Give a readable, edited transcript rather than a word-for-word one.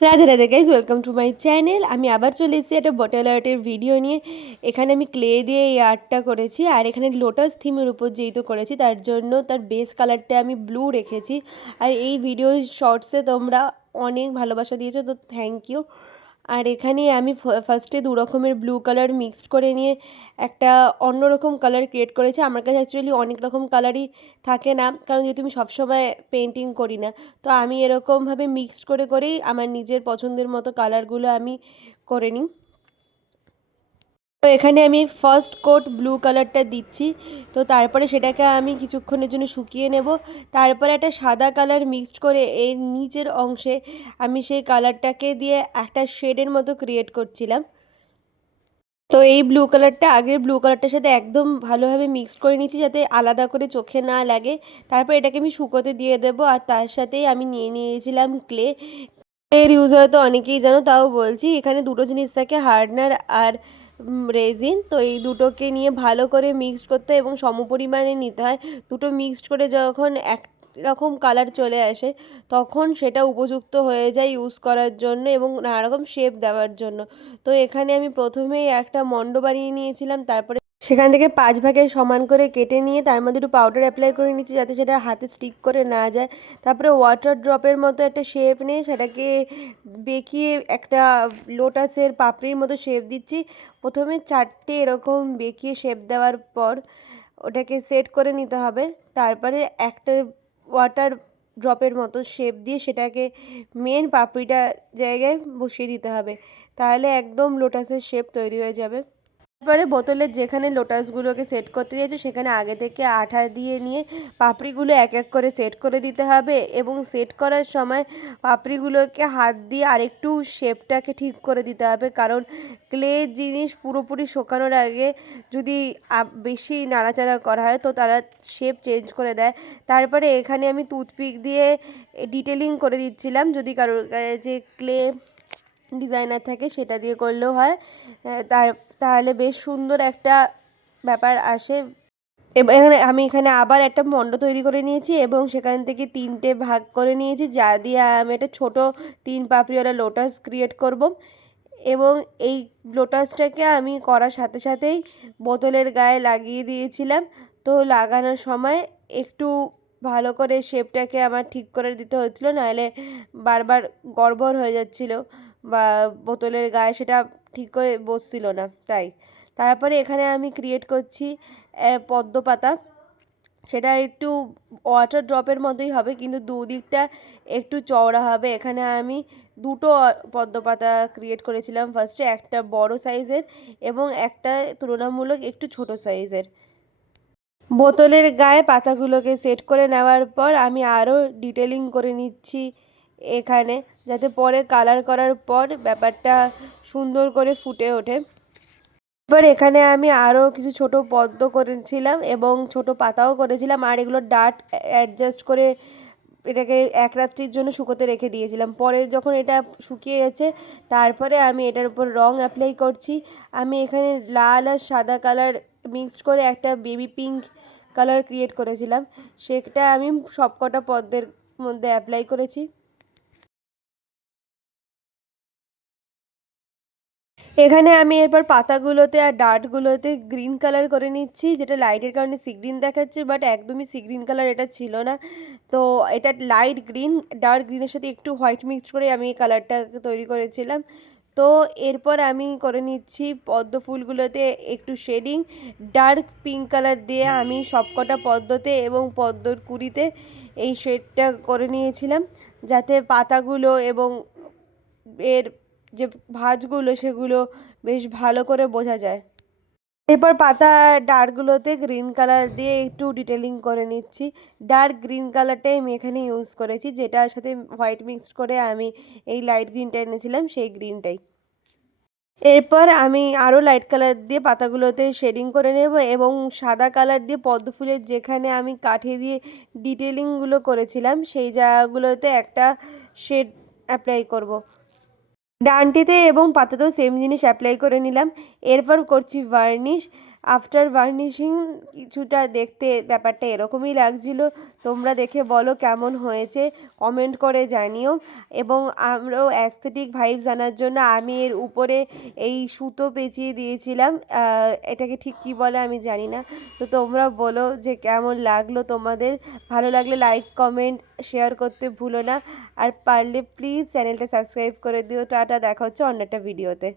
Radhe Radhe guys, welcome to my channel. আমি আবার চলে এসেছি একটা বটল আর্টের ভিডিও নিয়ে। এখানে আমি ক্লে দিয়ে এই আর্টটা করেছি, আর এখানে লোটাস থিমের উপর যেহেতু করেছি তার জন্য তার বেস কালারটা আমি ব্লু রেখেছি। আর এই ভিডিও শর্টসে তোমরা অনেক ভালোবাসা দিয়েছো, তো থ্যাংক ইউ। আর এখানে আমি ফার্স্টে দু রকমের ব্লু কালার মিক্সড করে নিয়ে একটা অন্যরকম কালার ক্রিয়েট করেছি। আমার কাছে অ্যাকচুয়ালি অনেক রকম কালারই থাকে না, কারণ যেহেতু আমি সবসময় পেন্টিং করি না। তো আমি এরকমভাবে মিক্সড করে করেই আমার নিজের পছন্দের মতো কালারগুলো আমি করে নিই। তো এখানে আমি ফার্স্ট কোট ব্লু কালারটা দিচ্ছি। তো তারপরে সেটাকে আমি কিছুক্ষণের জন্য শুকিয়ে নেব। তারপরে একটা সাদা কালার মিক্সড করে এর নিচের অংশে আমি সেই কালারটাকে দিয়ে একটা শেডের মতো ক্রিয়েট করছিলাম। তো এই ব্লু কালারটা আগের ব্লু কালারটার সাথে একদম ভালোভাবে মিক্সড করে নিচ্ছি, যাতে আলাদা করে চোখে না লাগে। তারপর এটাকে আমি শুকোতে দিয়ে দেবো। আর তার সাথেই আমি নিয়ে নিয়েছিলাম ক্লে। এর ইউজ হয়তো অনেকেই জানো, তাও বলছি। এখানে দুটো জিনিস থাকে, হার্ডনার আর রেজিন। তো এই দুটোকে নিয়ে ভালো করে মিক্সড করতে হয় এবং সমপরিমাণে নিতে হয়। দুটো মিক্সড করে যখন এক রকম কালার চলে আসে, তখন সেটা উপযুক্ত হয়ে যায় ইউজ করার জন্য এবং নানা রকম শেপ দেওয়ার জন্য। তো এখানে আমি প্রথমেই একটা মণ্ড বানিয়ে নিয়েছিলাম, তারপরে সেখান থেকে 5 ভাগে সমান করে কেটে নিয়ে তার মধ্যে একটু পাউডার অ্যাপ্লাই করে নিচ্ছি, যাতে সেটা হাতে স্টিক করে না যায়। তারপরে ওয়াটার ড্রপের মতো একটা শেপ নিয়ে সেটাকে বেঁকিয়ে একটা লোটাসের পাপড়ির মতো শেপ দিচ্ছি। প্রথমে 4টে এরকম বেঁকিয়ে শেপ দেওয়ার পর ওটাকে সেট করে নিতে হবে। তারপরে একটা ওয়াটার ড্রপের মতো শেপ দিয়ে সেটাকে মেন পাপড়িটা জায়গায় বসিয়ে দিতে হবে। তাহলে একদম লোটাসের শেপ তৈরি হয়ে যাবে। তারপরে বোতলের যেখানে লোটাসগুলোকে সেট করতে চাইছো সেখানে আগে থেকে আঠা দিয়ে নিয়ে পাপড়িগুলো এক এক করে সেট করে দিতে হবে, এবং সেট করার সময় পাপড়িগুলোকে হাত দিয়ে আরেকটু শেপটাকে ঠিক করে দিতে হবে, কারণ ক্লে জিনিস পুরোপুরি শুকানোর আগে যদি বেশি নাড়াচাড়া করা হয় তো তারা শেপ চেঞ্জ করে দেয়। তারপরে এখানে আমি টুথপিক দিয়ে ডিটেলিং করে দিচ্ছিলাম। যদি কারোর যে ক্লে ডিজাইনার থাকে সেটা দিয়ে করলেও হয়। তাহলে বেশ সুন্দর একটা ব্যাপার আসে। এখানে এখানে আবার একটা মণ্ড তৈরি করে নিয়েছি এবং সেখান থেকে 3টে ভাগ করে নিয়েছি, যা দিয়ে আমি একটা ছোটো 3 পাপড়িওয়ালা লোটাস ক্রিয়েট করব। এবং এই লোটাসটাকে আমি করার সাথে সাথেই বোতলের গায়ে লাগিয়ে দিয়েছিলাম। তো লাগানোর সময় একটু ভালো করে শেপটাকে আমার ঠিক করে দিতে হচ্ছিলো, নাহলে বারবার গড়বড় হয়ে যাচ্ছিলো বা বোতলের গায়ে সেটা ঠিক করে বসছিল না। তারপরে এখানে আমি ক্রিয়েট করছি পদ্ম পাতা। সেটা একটু ওয়াটার ড্রপের মতোই হবে, কিন্তু দুদিকটা একটু চওড়া হবে। এখানে আমি দুটো পদ্ম পাতা ক্রিয়েট করেছিলাম ফার্স্টে, একটা বড় সাইজের এবং একটা তুলনামূলক একটু ছোট সাইজের। বোতলের গায়ে পাতাগুলোকে সেট করে নেওয়ার পর আমি আরও ডিটেলিং করে নিচ্ছি এখানে, যাতে পরে কালার করার পর ব্যাপারটা সুন্দর করে ফুটে ওঠে। এবার এখানে আমি আরও কিছু ছোট পদ্ম করেছিলাম এবং ছোট পাতাও করেছিলাম, আর এগুলো ডাট অ্যাডজাস্ট করে এটাকে এক রাত্রির জন্য শুকোতে রেখে দিয়েছিলাম। পরে যখন এটা শুকিয়ে গেছে তারপরে আমি এটার উপর রং অ্যাপ্লাই করছি। আমি এখানে লাল আর সাদা কালার মিক্সড করে একটা বেবি পিঙ্ক কালার ক্রিয়েট করেছিলাম, সেটা আমি সবকটা পদ্মের মধ্যে অ্যাপ্লাই করেছি। এখানে আমি এরপর পাতাগুলোতে আর ডার্টগুলোতে গ্রিন কালার করে নিচ্ছি, যেটা লাইটের কারণে সি গ্রিন দেখাচ্ছে, বাট একদমই সি গ্রিন কালার এটা ছিল না। তো এটা লাইট গ্রিন, ডার্ক গ্রিনের সাথে একটু হোয়াইট মিক্সড করে আমি এই কালারটা তৈরি করেছিলাম। তো এরপর আমি করে নিচ্ছি পদ্ম ফুলগুলোতে একটু শেডিং। ডার্ক পিঙ্ক কালার দিয়ে আমি সবকটা পদ্মতে এবং পদ্মর কুঁড়িতে এই শেডটা করে নিয়েছিলাম, যাতে পাতাগুলো এবং এর যে ভাঁজগুলো সেগুলো বেশ ভালো করে বোঝা যায়। এরপর পাতা ডার্কগুলোতে গ্রিন কালার দিয়ে একটু ডিটেলিং করে নিচ্ছি। ডার্ক গ্রিন কালারটাই আমি এখানে ইউজ করেছি, যেটার সাথে হোয়াইট মিক্সড করে আমি এই লাইট গ্রিনটা এনেছিলাম, সেই গ্রিনটাই। এরপর আমি আরও লাইট কালার দিয়ে পাতাগুলোতে শেডিং করে নেব এবং সাদা কালার দিয়ে পদ্ম ফুলের যেখানে আমি কাঠি দিয়ে ডিটেলিংগুলো করেছিলাম সেই জায়গাগুলোতে একটা শেড অ্যাপ্লাই করব। ডানটিতে এবং পাতাতেও সেম জিনিস অ্যাপ্লাই করে নিলাম। এরপর করছি ভার্নিশ। আফটার বার্নিশিং কিছুটা দেখতে ব্যাপারটা এরকমই লাগছিল। তোমরা দেখে বলো কেমন হয়েছে, কমেন্ট করে জানিও। এবং আমরাও অ্যাস্থেটিক ভাইবস আনার জন্য আমি এর উপরে এই সুতো পেঁচিয়ে দিয়েছিলাম। এটাকে ঠিক কী বলে আমি জানি না। তো তোমরা বলো যে কেমন লাগলো তোমাদের। ভালো লাগলে লাইক কমেন্ট শেয়ার করতে ভুলো না। আর পারলে প্লিজ চ্যানেলটা সাবস্ক্রাইব করে দিও। টাটা, দেখা হচ্ছে অন্য একটা ভিডিওতে।